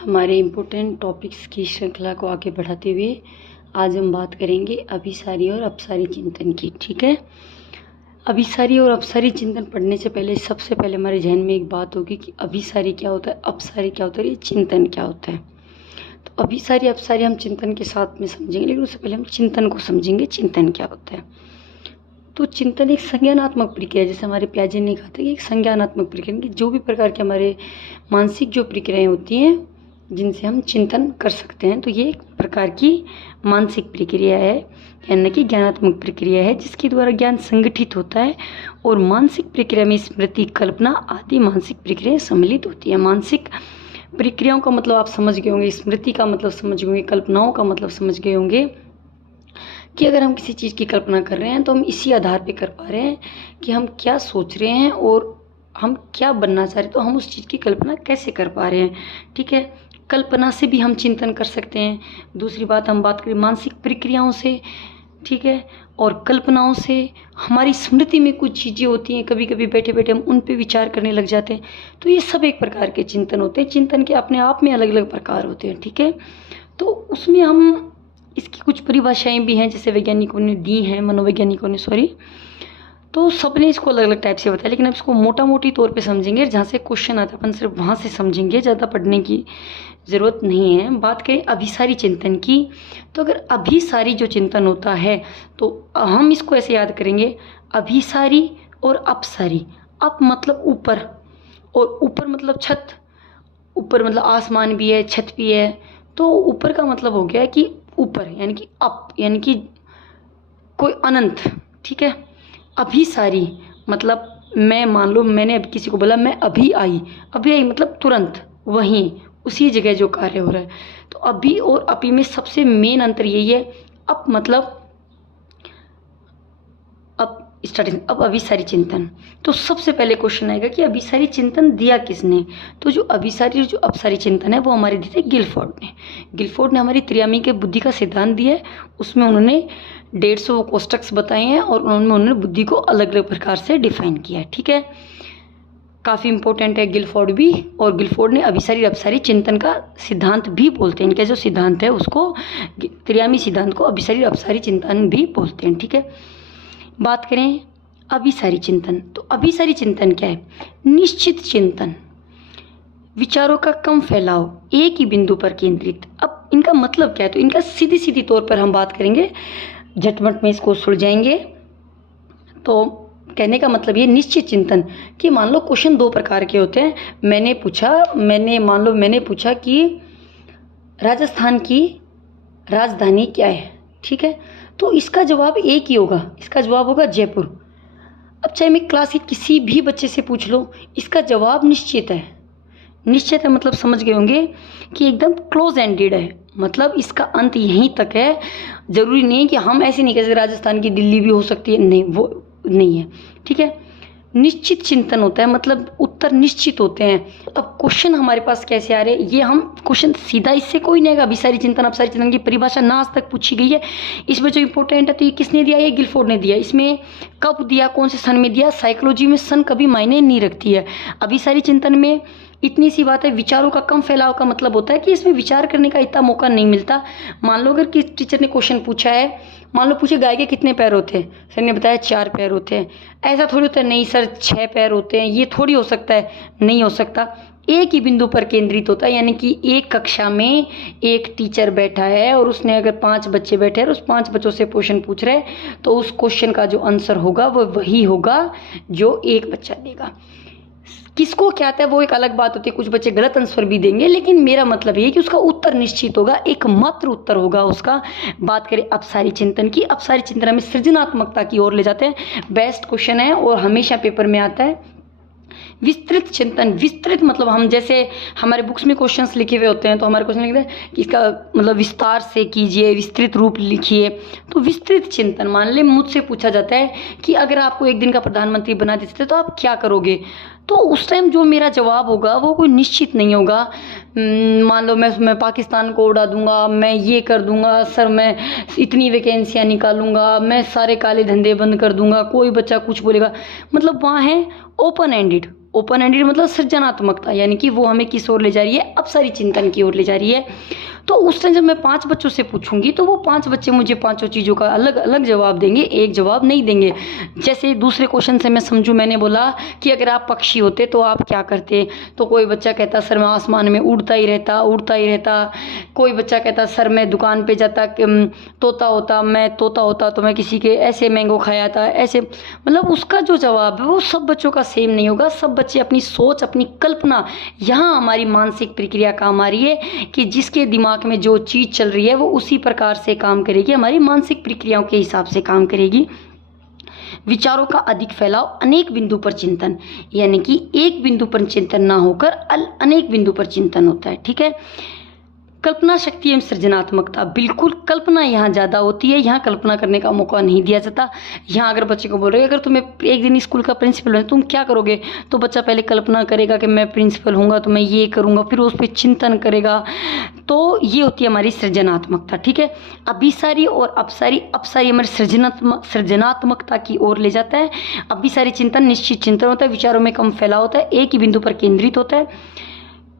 हमारे important topics की श्रृंखला को आगे बढ़ाते हुए आज हम बात करेंगे अभिसारी और अपसारी चिंतन की। ठीक है, अभिसारी और अपसारी चिंतन पढ़ने से पहले सबसे पहले हमारे जहन में एक बात होगी कि अभिसारी क्या होता है, अपसारी क्या होता है, ये चिंतन क्या होता है। तो अभिसारी अपसारी हम चिंतन के साथ में समझेंगे, लेकिन उससे पहले हम चिंतन को समझेंगे, चिंतन क्या होता है। तो चिंतन एक संज्ञानात्मक प्रक्रिया, जैसे हमारे प्याजे ने कहा था कि एक संज्ञानात्मक प्रक्रिया, कि जो भी प्रकार के हमारे मानसिक जो प्रक्रियाएं होती हैं जिनसे हम चिंतन कर सकते हैं, तो ये एक प्रकार की मानसिक प्रक्रिया है, यानी कि ज्ञानात्मक प्रक्रिया है, जिसके द्वारा ज्ञान संगठित होता है। और मानसिक प्रक्रिया में स्मृति, कल्पना आदि मानसिक प्रक्रियाएं सम्मिलित होती है। मानसिक प्रक्रियाओं का मतलब आप समझ गए होंगे, स्मृति का मतलब समझ गए होंगे, कल्पनाओं का मतलब समझ गए होंगे कि अगर हम किसी चीज़ की कल्पना कर रहे हैं तो हम इसी आधार पे कर पा रहे हैं कि हम क्या सोच रहे हैं और हम क्या बनना चाह रहे हैं, तो हम उस चीज़ की कल्पना कैसे कर पा रहे हैं। ठीक है, कल्पना से भी हम चिंतन कर सकते हैं। दूसरी बात, हम बात करें मानसिक प्रक्रियाओं से, ठीक है, और कल्पनाओं से हमारी स्मृति में कुछ चीज़ें होती हैं, कभी कभी बैठे बैठे हम उन पे विचार करने लग जाते हैं। तो ये सब एक प्रकार के चिंतन होते हैं। चिंतन के अपने आप में अलग अलग प्रकार होते हैं। ठीक है, तो उसमें हम इसकी कुछ परिभाषाएं भी हैं, जैसे वैज्ञानिकों ने दी हैं, मनोवैज्ञानिकों ने तो सबने इसको अलग अलग टाइप से बताया, लेकिन अब इसको मोटा मोटी तौर पे समझेंगे। जहाँ से क्वेश्चन आता है अपन सिर्फ वहाँ से समझेंगे, ज़्यादा पढ़ने की ज़रूरत नहीं है। बात करें अभिसारी चिंतन की, तो अगर अभिसारी जो चिंतन होता है तो हम इसको ऐसे याद करेंगे, अभिसारी और अपसारी। अप मतलब ऊपर, और ऊपर मतलब छत, ऊपर मतलब आसमान भी है, छत भी है। तो ऊपर का मतलब हो गया कि ऊपर, यानी कि अप, यानी कि कोई अनंत। ठीक है, अभिसारी मतलब मैं, मान लो मैंने अब किसी को बोला मैं अभी आई, अभी आई मतलब तुरंत, वहीं उसी जगह जो कार्य हो रहा है। तो अभी और अपी में सबसे मेन अंतर यही है। अप मतलब अब स्टार्टिंग, अब अभिसारी चिंतन। तो सबसे पहले क्वेश्चन आएगा कि अभिसारी चिंतन दिया किसने। तो जो अभिसारी जो अपसारी चिंतन है वो हमारे दिए थे गिलफोर्ड ने हमारी त्रियामी के बुद्धि का सिद्धांत दिया है। उसमें उन्होंने 150 कोष्टक्स बताए हैं और उन्होंने बुद्धि को अलग अलग प्रकार से डिफाइन किया है। ठीक है, काफ़ी इंपॉर्टेंट है गिलफोर्ड भी। और गिलफोर्ड ने अभिसारी अपसारी चिंतन का सिद्धांत भी बोलते हैं, इनका जो सिद्धांत है उसको, त्रियामी सिद्धांत को अभिसारी अपसारी चिंतन भी बोलते हैं। ठीक है, बात करें अभिसारी चिंतन, तो अभिसारी चिंतन क्या है? निश्चित चिंतन, विचारों का कम फैलाव, एक ही बिंदु पर केंद्रित। अब इनका मतलब क्या है? तो इनका सीधी सीधी तौर पर हम बात करेंगे, झटपट में इसको सुलझाएंगे। तो कहने का मतलब ये निश्चित चिंतन कि मान लो क्वेश्चन दो प्रकार के होते हैं। मैंने पूछा कि राजस्थान की राजधानी क्या है। ठीक है, तो इसका जवाब एक ही होगा, इसका जवाब होगा जयपुर। अब चाहे मैं क्लास के किसी भी बच्चे से पूछ लो, इसका जवाब निश्चित है। निश्चित है मतलब समझ गए होंगे कि एकदम क्लोज एंडेड है, मतलब इसका अंत यहीं तक है। जरूरी नहीं है कि हम ऐसे नहीं कह सकते राजस्थान की दिल्ली भी हो सकती है, नहीं, वो नहीं है। ठीक है, निश्चित चिंतन होता है, मतलब उत्तर निश्चित होते हैं। अब क्वेश्चन हमारे पास कैसे आ रहे हैं, ये हम क्वेश्चन सीधा इससे कोई नहीं आएगा। अभिसारी चिंतन अपसारी चिंतन की परिभाषा ना आज तक पूछी गई है, इसमें जो इंपॉर्टेंट है तो ये किसने दिया? ये गिलफोर्ड ने दिया। इसमें कब दिया, कौन से सन में दिया? साइकोलॉजी में सन कभी मायने नहीं रखती है। अभिसारी चिंतन में इतनी सी बात है, विचारों का कम फैलाव का मतलब होता है कि इसमें विचार करने का इतना मौका नहीं मिलता। मान लो अगर किस टीचर ने क्वेश्चन पूछा है, मान लो पूछे गाय के कितने पैर होते हैं, सर ने बताया 4 पैर होते हैं। ऐसा थोड़ी होता है, नहीं सर 6 पैर होते हैं, ये थोड़ी हो सकता है, नहीं हो सकता। एक ही बिंदु पर केंद्रित होता है, यानी कि एक कक्षा में एक टीचर बैठा है और उसने अगर 5 बच्चे बैठे हैं और उस 5 बच्चों से क्वेश्चन पूछ रहे हैं, तो उस क्वेश्चन का जो आंसर होगा वो वही होगा जो एक बच्चा देगा। किसको क्या आता है वो एक अलग बात होती है, कुछ बच्चे गलत आंसर भी देंगे, लेकिन मेरा मतलब ये है कि उसका उत्तर निश्चित होगा, एकमात्र उत्तर होगा उसका। बात करें अपसारी चिंतन की, अपसारी चिंतन हमें सृजनात्मकता की ओर ले जाते हैं। बेस्ट क्वेश्चन है और हमेशा पेपर में आता है। विस्तृत चिंतन, विस्तृत मतलब हम जैसे हमारे बुक्स में क्वेश्चंस लिखे हुए होते हैं, तो हमारे क्वेश्चन लिखते हैं कि इसका मतलब विस्तार से कीजिए, विस्तृत रूप लिखिए। तो विस्तृत चिंतन, मान ले मुझसे पूछा जाता है कि अगर आपको एक दिन का प्रधानमंत्री बना देते तो आप क्या करोगे, तो उस टाइम जो मेरा जवाब होगा वो कोई निश्चित नहीं होगा। मान लो मैं पाकिस्तान को उड़ा दूंगा, मैं ये कर दूंगा, सर मैं इतनी वैकेंसियाँ निकालूंगा, मैं सारे काले धंधे बंद कर दूंगा, कोई बच्चा कुछ बोलेगा, मतलब वहाँ है ओपन एंडेड, ओपन एंडेड मतलब सृजनात्मकता, यानी कि वो हमें किस ओर ले जा रही है, अपसारी चिंतन की ओर ले जा रही है। तो उस टाइम जब मैं 5 बच्चों से पूछूंगी तो वो 5 बच्चे मुझे पांचों चीज़ों का अलग अलग जवाब देंगे, एक जवाब नहीं देंगे। जैसे दूसरे क्वेश्चन से मैं समझूं, मैंने बोला कि अगर आप पक्षी होते तो आप क्या करते, तो कोई बच्चा कहता सर मैं आसमान में उड़ता ही रहता। कोई बच्चा कहता सर मैं दुकान पे जाता, तोता होता तो मैं किसी के ऐसे मैंगो खाया था, ऐसे। मतलब उसका जो जवाब है वो सब बच्चों का सेम नहीं होगा। सब बच्चे अपनी सोच, अपनी कल्पना, यहाँ हमारी मानसिक प्रक्रिया काम आ रही है कि जिसके दिमाग में जो चीज़ चल रही है वो उसी प्रकार से काम करेगी, हमारी मानसिक प्रक्रियाओं के हिसाब से काम करेगी। विचारों का अधिक फैलाव, अनेक बिंदु पर चिंतन, यानी कि एक बिंदु पर चिंतन ना होकर अनेक बिंदु पर चिंतन होता है। ठीक है। कल्पना शक्ति एवं सृजनात्मकता, बिल्कुल कल्पना यहाँ ज़्यादा होती है, यहाँ कल्पना करने का मौका नहीं दिया जाता। यहाँ अगर बच्चे को बोल रहे अगर तुम्हें एक दिन स्कूल का प्रिंसिपल बने तुम क्या करोगे, तो बच्चा पहले कल्पना करेगा कि मैं प्रिंसिपल होऊंगा तो मैं ये करूँगा, फिर उस पर चिंतन करेगा। तो ये होती है हमारी सृजनात्मकता। ठीक है। अभिसारी और अपसारी, अपसारी हमारी सृजनात्मकता की ओर ले जाता है। अभिसारी चिंतन निश्चित चिंतन होता है, विचारों में कम फैलाव होता है, एक ही बिंदु पर केंद्रित होता है।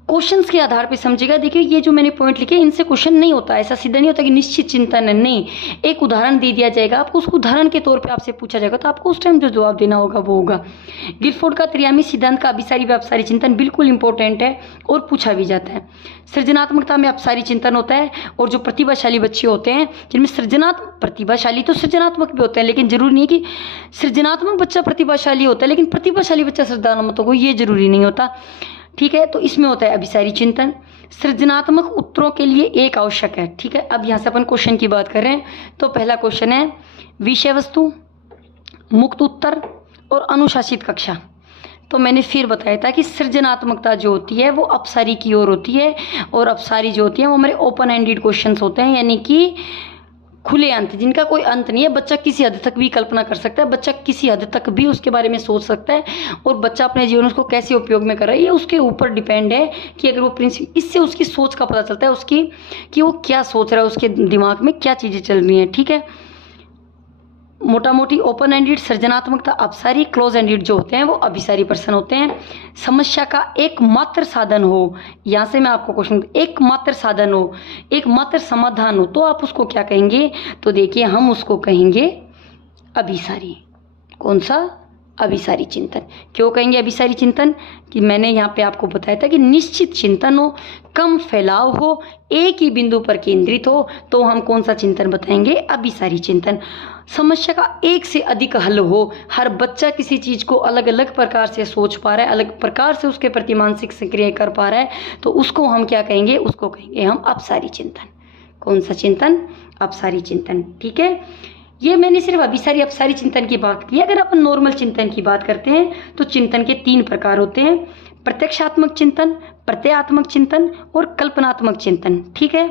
क्वेश्चंस के आधार पे समझेगा। देखिए ये जो मैंने पॉइंट लिखे इनसे क्वेश्चन नहीं होता, ऐसा सीधा नहीं होता कि निश्चित चिंतन है, नहीं। एक उदाहरण दे दिया जाएगा आपको, उसको उदाहरण के तौर पे आपसे पूछा जाएगा तो आपको उस टाइम जो जवाब देना होगा वो होगा। गिलफोर्ड का त्रियामी सिद्धांत का अभिसारी व अपसारी चिंतन बिल्कुल इंपॉर्टेंट है और पूछा भी जाता है। सृजनात्मकता में अपसारी चिंतन होता है, और जो प्रतिभाशाली बच्चे होते हैं जिनमें प्रतिभाशाली तो सृजनात्मक भी होते हैं, लेकिन जरूरी नहीं है कि सृजनात्मक बच्चा प्रतिभाशाली होता है, लेकिन प्रतिभाशाली बच्चा सृजनात्मक हो, ये जरूरी नहीं होता। ठीक है। तो इसमें होता है अभिसारी चिंतन। सृजनात्मक उत्तरों के लिए एक आवश्यक है। ठीक है। अब यहाँ से अपन क्वेश्चन की बात करें तो पहला क्वेश्चन है विषय वस्तु, मुक्त उत्तर और अनुशासित कक्षा। तो मैंने फिर बताया था कि सृजनात्मकता जो होती है वो अपसारी की ओर होती है, और अपसारी जो होती है वो हमारे ओपन एंडेड क्वेश्चंस होते हैं, यानी कि खुले अंत, जिनका कोई अंत नहीं है। बच्चा किसी हद तक भी कल्पना कर सकता है, बच्चा किसी हद तक भी उसके बारे में सोच सकता है, और बच्चा अपने जीवन में उसको कैसे उपयोग में कर रहा है ये उसके ऊपर डिपेंड है कि अगर वो प्रिंसिपल, इससे उसकी सोच का पता चलता है उसकी कि वो क्या सोच रहा है, उसके दिमाग में क्या चीज़ें चल रही हैं। ठीक है। मोटा मोटी ओपन एंडेड सृजनात्मकता अपसारी, क्लोज एंडेड जो होते हैं वो अभिसारी पर्सन होते हैं। समस्या का एकमात्र साधन हो, यहाँ से मैं आपको क्वेश्चन, एकमात्र साधन हो, एकमात्र समाधान हो, तो आप उसको क्या कहेंगे, तो देखिए हम उसको कहेंगे अभिसारी। कौन सा? अभिसारी चिंतन। क्यों कहेंगे अभिसारी चिंतन? कि मैंने यहाँ पे आपको बताया था कि निश्चित चिंतन हो, कम फैलाव हो, एक ही बिंदु पर केंद्रित हो, तो हम कौन सा चिंतन बताएंगे? अभिसारी चिंतन। समस्या का एक से अधिक हल हो, हर बच्चा किसी चीज़ को अलग अलग प्रकार से सोच पा रहा है, अलग प्रकार से उसके प्रति मानसिक सक्रिय कर पा रहा है, तो उसको हम क्या कहेंगे? उसको कहेंगे हम अपसारी चिंतन। कौन सा चिंतन? अपसारी चिंतन। ठीक है। ये मैंने सिर्फ अभिसारी अपसारी चिंतन की बात की। अगर अपन नॉर्मल चिंतन की बात करते हैं तो चिंतन के 3 प्रकार होते हैं, प्रत्यक्षात्मक चिंतन, प्रत्ययात्मक चिंतन और कल्पनात्मक चिंतन। ठीक है।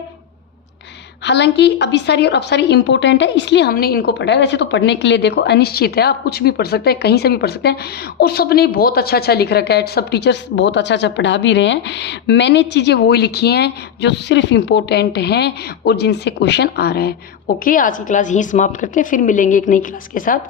हालांकि अभिसारी और अपसारी इंपॉर्टेंट है इसलिए हमने इनको पढ़ा है। वैसे तो पढ़ने के लिए देखो अनिश्चित है, आप कुछ भी पढ़ सकते हैं, कहीं से भी पढ़ सकते हैं, और सब ने बहुत अच्छा अच्छा लिख रखा है, सब टीचर्स बहुत अच्छा अच्छा पढ़ा भी रहे हैं। मैंने चीज़ें वही लिखी हैं जो सिर्फ इम्पोर्टेंट हैं और जिनसे क्वेश्चन आ रहा है। ओके, आज की क्लास यहीं समाप्त करते हैं, फिर मिलेंगे एक नई क्लास के साथ।